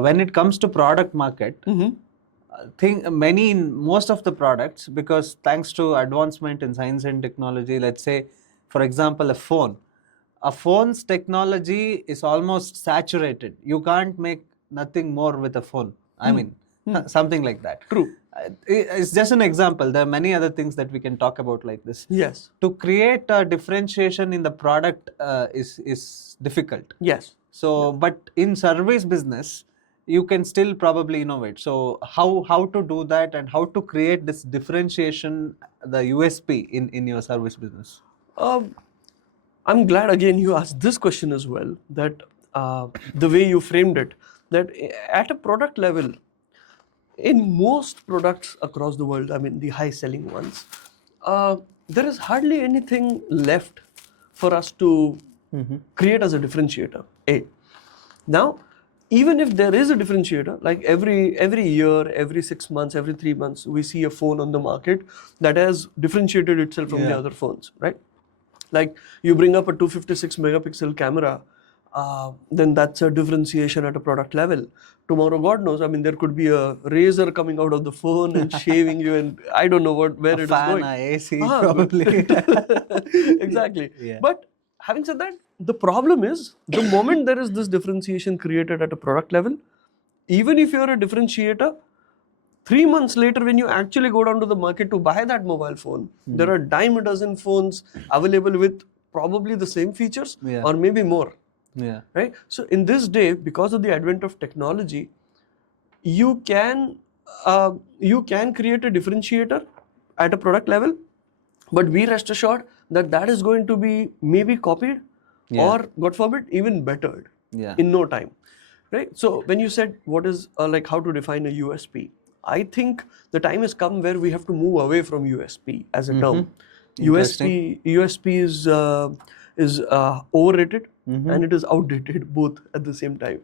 When it comes to product market, most of the products, because thanks to advancement in science and technology, let's say, for example, a phone's technology is almost saturated. You can't make nothing more with a phone. I mean, something like that. True. It's just an example. There are many other things that we can talk about like this. Yes. To create a differentiation in the product is difficult. Yes. So, but in service business, you can still probably innovate. So, how to do that and how to create this differentiation, the USP in your service business? I'm glad again you asked this question as well, that the way you framed it, that at a product level, in most products across the world, I mean the high selling ones, there is hardly anything left for us to create as a differentiator. Now, even if there is a differentiator, like every year, every 6 months, every 3 months, we see a phone on the market that has differentiated itself from the other phones, right? Like you bring up a 256 megapixel camera, then that's a differentiation at a product level. Tomorrow, God knows, I mean, there could be a razor coming out of the phone and shaving you, and I don't know where it is going. AC, probably. Exactly. Yeah. But having said that, the problem is the moment there is this differentiation created at a product level, even if you're a differentiator, 3 months later, when you actually go down to the market to buy that mobile phone, there are dime a dozen phones available with probably the same features or maybe more. Yeah. Right. So in this day, because of the advent of technology, you can create a differentiator at a product level, but be rest assured that that is going to be maybe copied or, God forbid, even bettered in no time. Right. So when you said what is like how to define a USP, I think the time has come where we have to move away from USP as a term. USP is overrated and it is outdated both at the same time.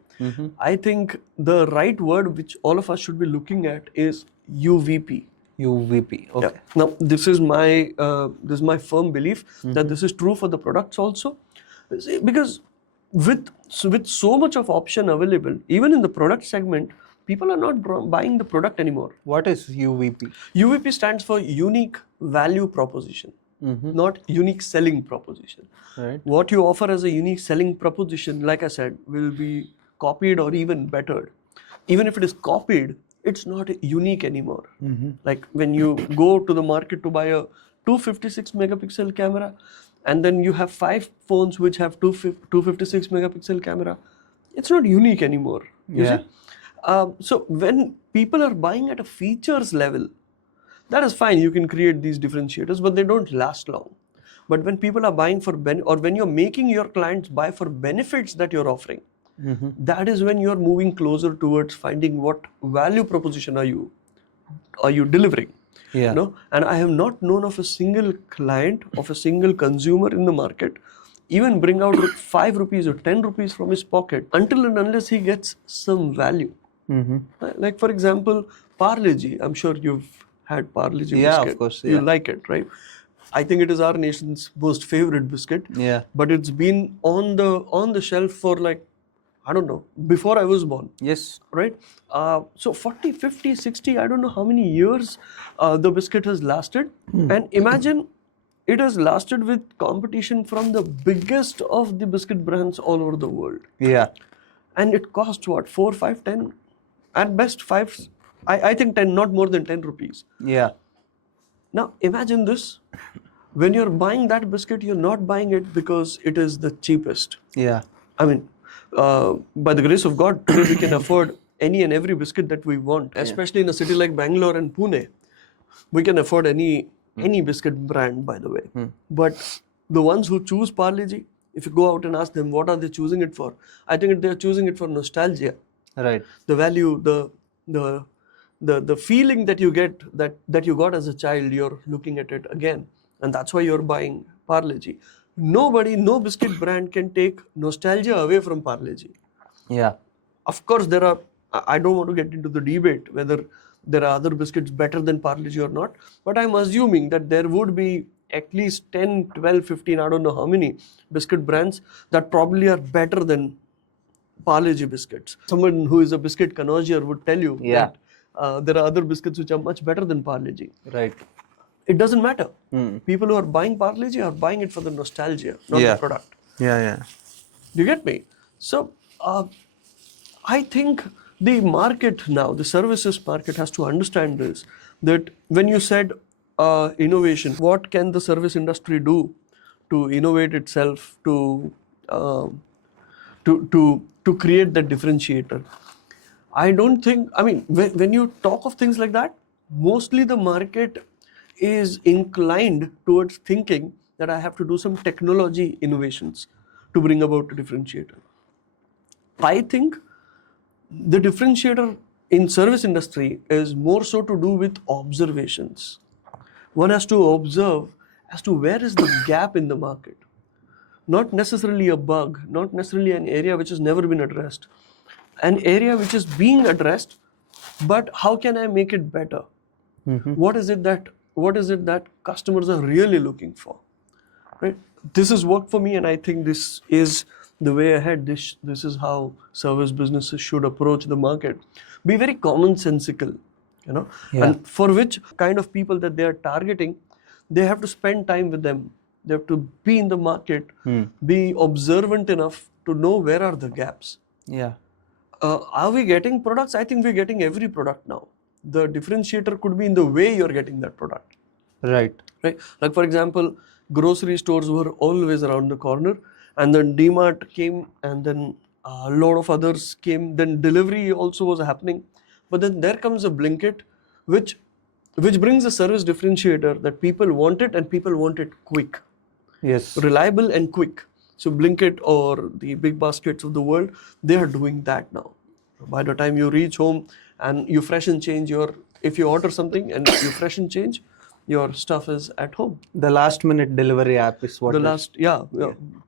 I think the right word which all of us should be looking at is UVP. UVP. Okay. Yeah. Now this is my firm belief that this is true for the products also, because with so much of option available, even in the product segment, people are not buying the product anymore. What is UVP? UVP stands for unique value proposition, not unique selling proposition. Right. What you offer as a unique selling proposition, like I said, will be copied or even bettered. Even if it is copied, it's not unique anymore. Like when you go to the market to buy a 256 megapixel camera, and then you have 5 phones which have 256 megapixel camera, it's not unique anymore. You see? So when people are buying at a features level, that is fine. You can create these differentiators, but they don't last long. But when people are buying for or when you're making your clients buy for benefits that you're offering, that is when you're moving closer towards finding what value proposition are you delivering. Yeah. You know? And I have not known of a single client, of a single consumer in the market even bring out 5 rupees or 10 rupees from his pocket until and unless he gets some value. Like for example, Parle-G. I'm sure you've had Parle-G biscuit. Yeah, of course. You like it, right? I think it is our nation's most favorite biscuit. Yeah. But it's been on the shelf for like, I don't know, before I was born. Yes. Right? So 40, 50, 60, I don't know how many years the biscuit has lasted. And imagine it has lasted with competition from the biggest of the biscuit brands all over the world. Yeah. And it costs what? 4, 5, 10? At best 5, I think 10, not more than 10 rupees. Yeah. Now imagine this. When you're buying that biscuit, you're not buying it because it is the cheapest. Yeah. I mean, by the grace of God, today we can afford any and every biscuit that we want, especially in a city like Bangalore and Pune. We can afford any biscuit brand, by the way. But the ones who choose Parle-G, if you go out and ask them what are they choosing it for, I think they're choosing it for nostalgia. Right. The value, the feeling that you get, that you got as a child, you're looking at it again. And that's why you're buying Parle-G. No biscuit brand can take nostalgia away from Parle-G. Yeah. Of course, I don't want to get into the debate whether there are other biscuits better than Parle-G or not, but I'm assuming that there would be at least 10, 12, 15, I don't know how many biscuit brands that probably are better than Parle-G biscuits. Someone who is a biscuit connoisseur would tell you Yeah. that there are other biscuits which are much better than Parle-G. Right. It doesn't matter. Hmm. People who are buying Parle-G are buying it for the nostalgia, not the product. Yeah. Do you get me? So, I think the market now, the services market has to understand this, that when you said innovation, what can the service industry do to innovate itself, um to create that differentiator? I don't think, I mean, when you talk of things like that, mostly the market is inclined towards thinking that I have to do some technology innovations to bring about a differentiator. I think the differentiator in service industry is more so to do with observations. One has to observe as to where is the gap in the market. Not necessarily a bug, not necessarily an area which has never been addressed. An area which is being addressed, but how can I make it better? What is it that customers are really looking for? Right? This has worked for me, and I think this is the way ahead. This is how service businesses should approach the market. Be very commonsensical, Yeah. and for which kind of people that they are targeting, they have to spend time with them. They have to be in the market, be observant enough to know where are the gaps. Yeah. Are we getting products? I think we're getting every product now. The differentiator could be in the way you're getting that product. Right. Right? Like, for example, grocery stores were always around the corner, and then DMart came, and then a lot of others came. Then delivery also was happening. But then there comes a Blinkit, which brings a service differentiator that people want it, and people want it quick. Yes. Reliable and quick. So Blinkit or the big baskets of the world, they are doing that now. By the time you reach home and you fresh and change if you order something and you fresh and change, your stuff is at home. The last minute delivery app is what. Yeah,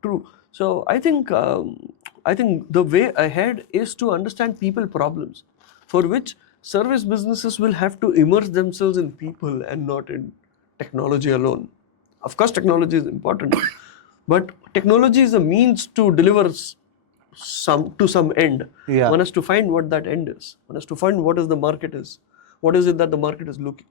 true. So I think the way ahead is to understand people problems, for which service businesses will have to immerse themselves in people and not in technology alone. Of course, technology is important, but technology is a means to deliver some end. Yeah. One has to find what that end is. One has to find what is the market is. What is it that the market is looking